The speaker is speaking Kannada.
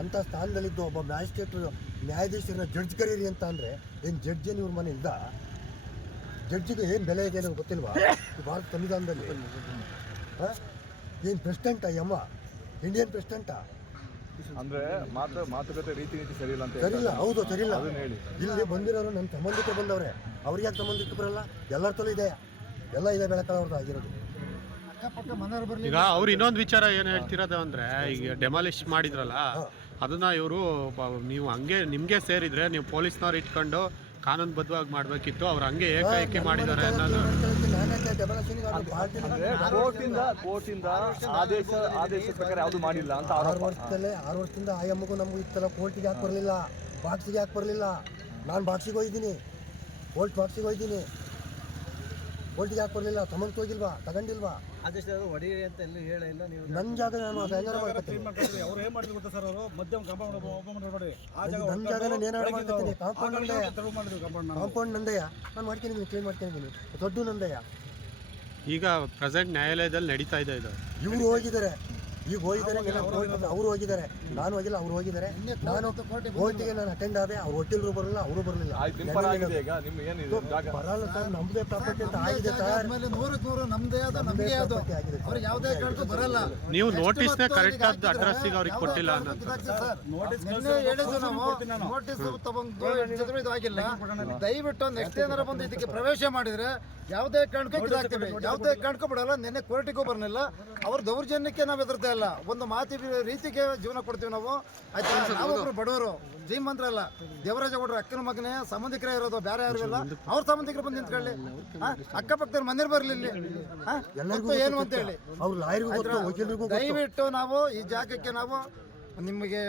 ಅಂಥ ಸ್ಥಾನದಲ್ಲಿದ್ದು ಒಬ್ಬ ಮ್ಯಾಜಿಸ್ಟ್ರೇಟ್ರು ನ್ಯಾಯಾಧೀಶರನ್ನ ಜಡ್ಜ್ ಕರೀರಿ ಅಂತ ಅಂದರೆ ಏನು ಜಡ್ಜ್ ಏನು ಇವ್ರ ಮನೆ ಇದ್ದ? ಜಡ್ಜಿಗೆ ಏನು ಬೆಲೆ ಇದೆ ಅನ್ನೋದು ಗೊತ್ತಿಲ್ವಾ ಈ ಭಾರತ ಸಂವಿಧಾನದಲ್ಲಿ? ಏನು ಪ್ರೆಸಿಡೆಂಟಾ ಅಮ್ಮ, ಇಂಡಿಯನ್ ಪ್ರೆಸಿಡೆಂಟಾ? ಅಂದ್ರೆ ಮಾತುಕತೆ ರೀತಿ ನೀತಿ ಸರಿಯಿಲ್ಲ ಅಂತ ಸರಿಯಿಲ್ಲ. ಹೌದು, ಸರಿಯಿಲ್ಲ. ಇಲ್ಲಿ ಬಂದಿರೋರು ನನ್ನ ಸಂಬಂಧಿಕರು ಬಂದವ್ರೆ, ಅವ್ರಿಗೆ ಯಾಕೆ ಸಂಬಂಧಿಕರು ಬರಲ್ಲ? ಎಲ್ಲರ ತಲೂ ಇದೆ, ಎಲ್ಲ ಇದೆ ಬೆಳಕಳವ್ರದ್ದು ಆಗಿರೋದು. ಈಗ ಅವ್ರು ಇನ್ನೊಂದು ವಿಚಾರ ಏನು ಹೇಳ್ತಿರೋದು ಅಂದರೆ, ಈಗ ಡೆಮಾಲಿಷ್ ಮಾಡಿದ್ರಲ್ಲ ಅದನ್ನ ಇವರು ನೀವು ಹಂಗೆ ನಿಮಗೆ ಸೇರಿದ್ರೆ ನೀವು ಪೊಲೀಸ್ನವ್ರು ಇಟ್ಕೊಂಡು ಕಾನೂನುಬದ್ಧವಾಗಿ ಮಾಡಬೇಕಿತ್ತು, ಅವ್ರು ಹಂಗೆ ಏಕಾಏಕಿ ಮಾಡಿದ್ದಾರೆ ಅನ್ನೋದು. ಕೋರ್ಟಿಂದ ಆದೇಶ ಪ್ರಕಾರ ಯಾವುದು ಮಾಡಿಲ್ಲ ಅಂತ 6 ವರ್ಷದಿಂದ ಆ ಎಮ್ಮಗೂ ನಮಗೂ ಇತ್ತಲ್ಲ, ಕೋರ್ಟಿಗೆ ಯಾಕೆ ಬರಲಿಲ್ಲ, ಬಾಕ್ಸಿಗೆ ಯಾಕೆ ಬರಲಿಲ್ಲ? ನಾನು ಬಾಕ್ಸಿಗೆ ಹೋಗಿದ್ದೀನಿ, ಬಾಕ್ಸಿಗೆ ಹೋಗಿದ್ದೀನಿ, ಕೋರ್ಟಿಗೆ ಯಾಕೆ ಬರಲಿಲ್ಲ? ಹೋಗಿಲ್ವಾ, ತಗೊಂಡಿಲ್ವಾ? ನನ್ನ ಜಾಗ ನಾನು ಹೆಂಗಾರ ಮಾಡ್ಕೊತೀನಿ, ನನ್ನ ಜಾಗ ನಾನು ಏನಾರು ಮಾಡ್ಕೊತೀನಿ. ಕಾಂಪೌಂಡ್ ನಂದಯ್ಯ, ನಾನು ಮಾಡ್ಕೊಂಡಿದ್ದೀನಿ, ಕ್ಲೀನ್ ಮಾಡ್ಕೊಂಡಿದ್ದೀನಿ, ದೊಡ್ಡ ನಂದಯ್ಯ. ಈಗ ಪ್ರೆಸೆಂಟ್ ನ್ಯಾಯಾಲಯದಲ್ಲಿ ನಡೀತಾ ಇದೆ ಇದು. ಇವರು ಹೋಗಿದ್ದಾರೆ, ಈಗ ಹೋಗಿದ್ದಾರೆ, ಅವರು ಹೋಗಿದ್ದಾರೆ, ನಾನು ಹೋಗಿಲ್ಲ, ಅವ್ರು ಹೋಗಿದ್ದಾರೆ. ನಾನು ಕೋರ್ಟಿಗೆ ನಾನು ಅಟೆಂಡ್ ಆದೆ, ಅವ್ರು ವಕೀಲರು ಬರಲಿಲ್ಲ, ಅವರು ಬರಲಿಲ್ಲ. ಬರಲ್ಲ ಸರ್, ನಮ್ಮದೇ ಪ್ರಾಪರ್ಟಿ ಅಂತ ಆಗಿದೆ ಸರ್. ನೀವು ನೋಟಿಸ್ನ ಕರೆಕ್ಟ್ ಆದ ಅಡ್ರೆಸ್ಸಿಗೆ ಅವ್ರಿಗೆ ಕೊಟ್ಟಿಲ್ಲ ಅನ್ನೋದು. ದಯವಿಟ್ಟು ನೆಕ್ಸ್ಟ್ ಏನಾರ ಬಂದು ಇದಕ್ಕೆ ಪ್ರವೇಶ ಮಾಡಿದ್ರೆ ಯಾವುದೇ ಕಾರಣಕ್ಕೂ ಇದಾಗ್ತೇವೆ, ಯಾವುದೇ ಕಾರಣಕ್ಕೂ ಬಿಡಲ್ಲ. ನಿನ್ನೆ ಕೋರ್ಟಿಗೂ ಬರಲಿಲ್ಲ, ಅವ್ರ ದೌರ್ಜನ್ಯಕ್ಕೆ ನಾವು ಎದುರ್ತಾ ಇಲ್ಲ. ಒಂದು ಮಾತಿ ರೀತಿಗೆ ಜೀವನ ಕೊಡ್ತೀವಿ ನಾವು. ಆಯ್ತಾ, ನಾವೊಬ್ರು ಬಡವರು, ಶ್ರೀಮಂತರ ಅಲ್ಲ, ದೇವರಾಜ ಗೌಡರ ಅಕ್ಕನ ಮಗನೇ ಸಂಬಂಧಿಕರೇ ಇರೋದು, ಬೇರೆ ಯಾರು ಇಲ್ಲ. ಅವ್ರ ಸಂಬಂಧಿಕರು ಬಂದು ನಿಂತ್ಕೊಳ್ಳಿ, ಅಕ್ಕಪಕ್ಕದವ್ರು ಮನೇಲಿ ಬರಲಿ ಇಲ್ಲಿ ಏನು ಅಂತ ಹೇಳಿ. ದಯವಿಟ್ಟು ನಾವು ಈ ಜಾಗಕ್ಕೆ ನಾವು ನಿಮಗೆ